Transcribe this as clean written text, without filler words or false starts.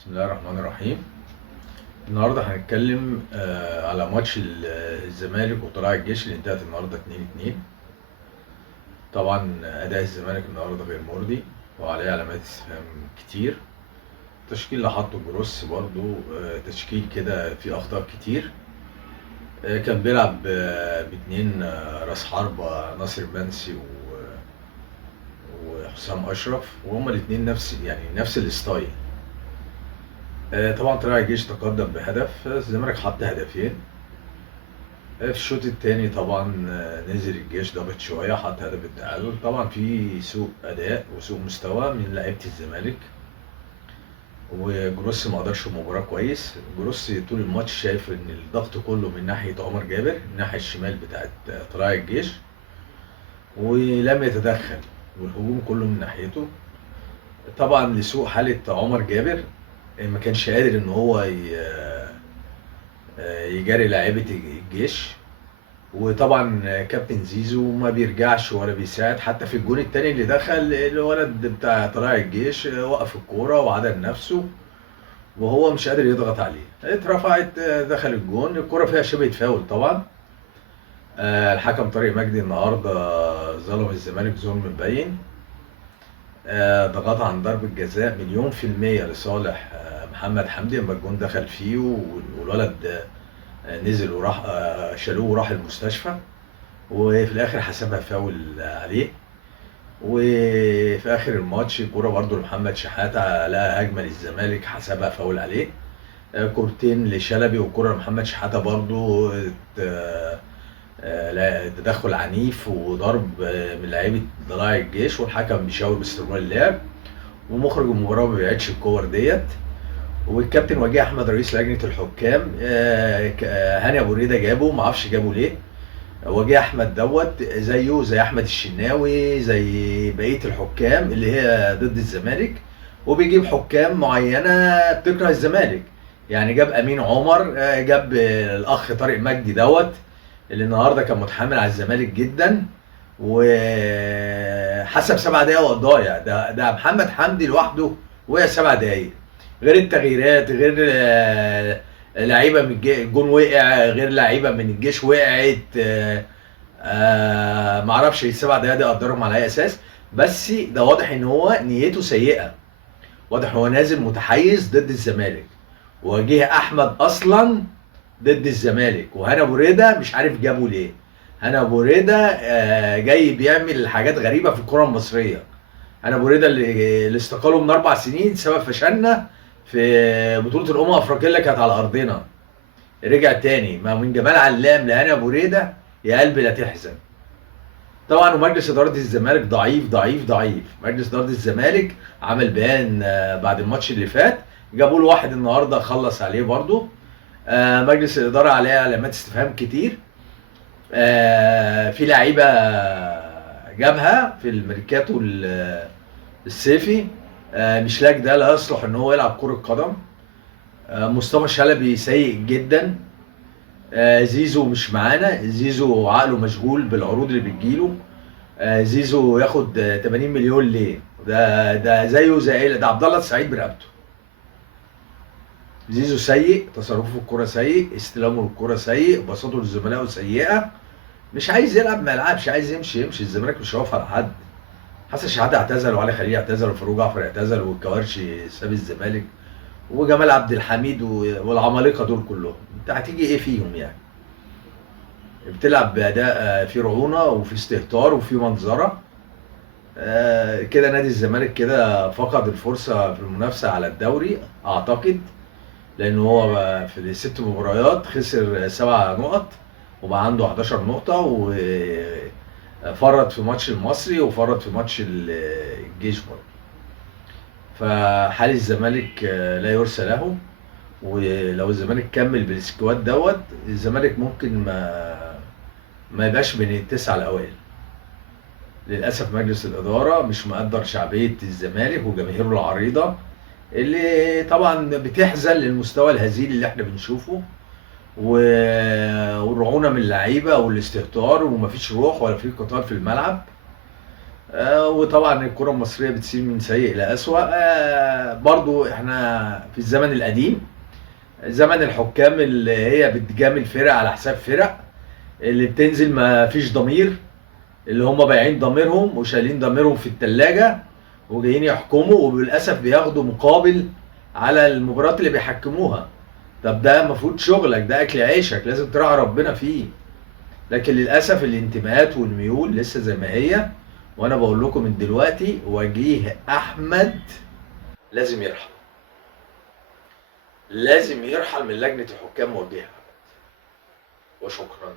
بسم الله الرحمن الرحيم. النهارده هنتكلم على ماتش الزمالك وطلائع الجيش اللي انتهت النهارده 2-2. طبعا اداء الزمالك النهارده غير مرضي وعليه علامات استفهام كتير. التشكيل اللي حطه جروس برضو تشكيل كده فيه اخطاء كتير. كان بيلعب باتنين راس حربة، ناصر منسي وحسام اشرف، وهما الاتنين نفس الستايل. طبعا طلائع الجيش تقدم بهدف، الزمالك حط هدفين. في الشوط الثاني طبعا نزل الجيش ضغط شويه، حط هدف التعادل. طبعا في سوء اداء وسوء مستوى من لعيبه الزمالك، وجروس ما قدرش المباراه كويس. جروس طول الماتش شايف ان الضغط كله من ناحيه عمر جابر، الناحيه الشمال بتاعت طلائع الجيش، ولم يتدخل، والهجوم كله من ناحيته. طبعا لسوء حاله عمر جابر ما كانش قادر ان هو يجاري لاعيبه الجيش. وطبعا كابتن زيزو ما بيرجعش ولا بيساعد، حتى في الجون التاني اللي دخل الولد بتاع طلائع الجيش وقف الكوره وعدل نفسه وهو مش قادر يضغط عليه، اترفعت دخل الجون. الكوره فيها شبه فاول طبعا. الحكم طارق مجدي النهارده ظلم الزمالك ظلم مبين. ضغط عن ضربة جزاء مليون في المية لصالح محمد حمدي لما الجون دخل فيه، والولد نزل وراح، شالوه وراح المستشفى، وفي الاخر حسبها فاول عليه. وفي اخر الماتش كوره برضو لمحمد شحاته لقى هجمه للزمالك حسبها فاول عليه. كورتين لشلبي وكوره لمحمد شحاته برضو تدخل عنيف وضرب من لعيبه طلائع الجيش، والحكم بيشاور باستمرار اللعب، ومخرج المباراه ما بيعيدش الكور ديت. والكابتن وجيه احمد رئيس لجنه الحكام هاني ابو ريده جابه، ما اعرفش جابه ليه. وجيه احمد دوت زيه زي احمد الشناوي زي بقيه الحكام اللي هي ضد الزمالك، وبيجيب حكام معينه بتكره الزمالك. يعني جاب امين عمر، جاب الاخ طارق مجدي دوت اللي النهارده كان متحامل على الزمالك جدا، وحسب 7 دقايق وقت ضايع. ده محمد حمدي لوحده وقع 7 دقايق، غير التغييرات، غير لعيبه من الجون وقع، غير لعيبه من الجيش وقعت. معرفش ال7 دقايق دي قدرهم على اي اساس، بس ده واضح ان هو نيته سيئه، واضح هو نازل متحيز ضد الزمالك. وجيه احمد اصلا ضد الزمالك، وهنا ابو ريده مش عارف جابه ليه. هنا ابو ريده جاي بيعمل حاجات غريبه في الكره المصريه. هنا ابو ريده اللي استقاله من 4 سنين سبب فشلنا في بطوله الافريقيه اللي كانت على ارضنا، رجع تاني. ما من جمال علام لهاني ابو ريده يا قلبي لا تحزن. طبعا ومجلس اداره الزمالك ضعيف ضعيف ضعيف. مجلس اداره الزمالك عمل بيان بعد الماتش اللي فات، جابوا له واحد النهارده خلص عليه برضه. مجلس الاداره عليه علامات استفهام كتير. في لعيبه جابها في الميركاتو الصيفي، مشلاك ده لا يصلح ان هو يلعب كره قدم. مصطفى شلبي سيء جدا. زيزو مش معانا، زيزو عقله مشغول بالعروض اللي بتجيله. زيزو ياخد 80 مليون ليه؟ ده زيه زي ده عبد الله السعيد برقبته. زيزو سيء، تصرفه في الكوره سيء، استلامه للكوره سيء، بساطته لزملائه سيئه. مش عايز يلعب ما يلعبش، عايز يمشي يمشي. الزمالك مش هيقف على حد. حسن شحاته اعتزل، وعلي خليل اعتزل، وفاروق جعفر اعتزل، والكوارشي ساب الزمالك، وجمال عبد الحميد والعمالقه دول كلهم. انت هتيجي ايه فيهم يعني؟ بتلعب باداء في رعونه وفي استهتار وفي منظره. كده نادي الزمالك كده فقد الفرصه في المنافسه على الدوري اعتقد، لان هو في ال6 مباريات خسر 7 نقط وبقى عنده 11 نقطه، وفرط في ماتش المصري وفرط في ماتش الجيش برضه. فحال الزمالك لا يرثى له. ولو الزمالك كمل بالسكواد دوت، الزمالك ممكن ما يبقاش بين ال9 الاوائل. للاسف مجلس الاداره مش مقدر شعبيه الزمالك وجماهيره العريضه، اللي طبعا بتحزن للمستوى الهزيل اللي احنا بنشوفه، والرعونه من اللعيبه والاستهتار، ومفيش روح ولا في قتال في الملعب. وطبعا الكرة المصرية بتسير من سيء إلى أسوأ. برضو احنا في الزمن القديم، زمن الحكام اللي هي بتجامل فرق على حساب فرق، اللي بتنزل ما فيش ضمير، اللي هم بايعين ضميرهم وشايلين ضميرهم في التلاجة وجايين يحكموا، وبالأسف بياخدوا مقابل على المباريات اللي بيحكموها. طب ده المفروض شغلك، ده أكل عيشك، لازم تراعي ربنا فيه. لكن للأسف الانتماءات والميول لسه زي ما هي. وأنا بقول لكم من دلوقتي، وجيه أحمد لازم يرحل، لازم يرحل من لجنة الحكام وجيه أحمد. وشكرا.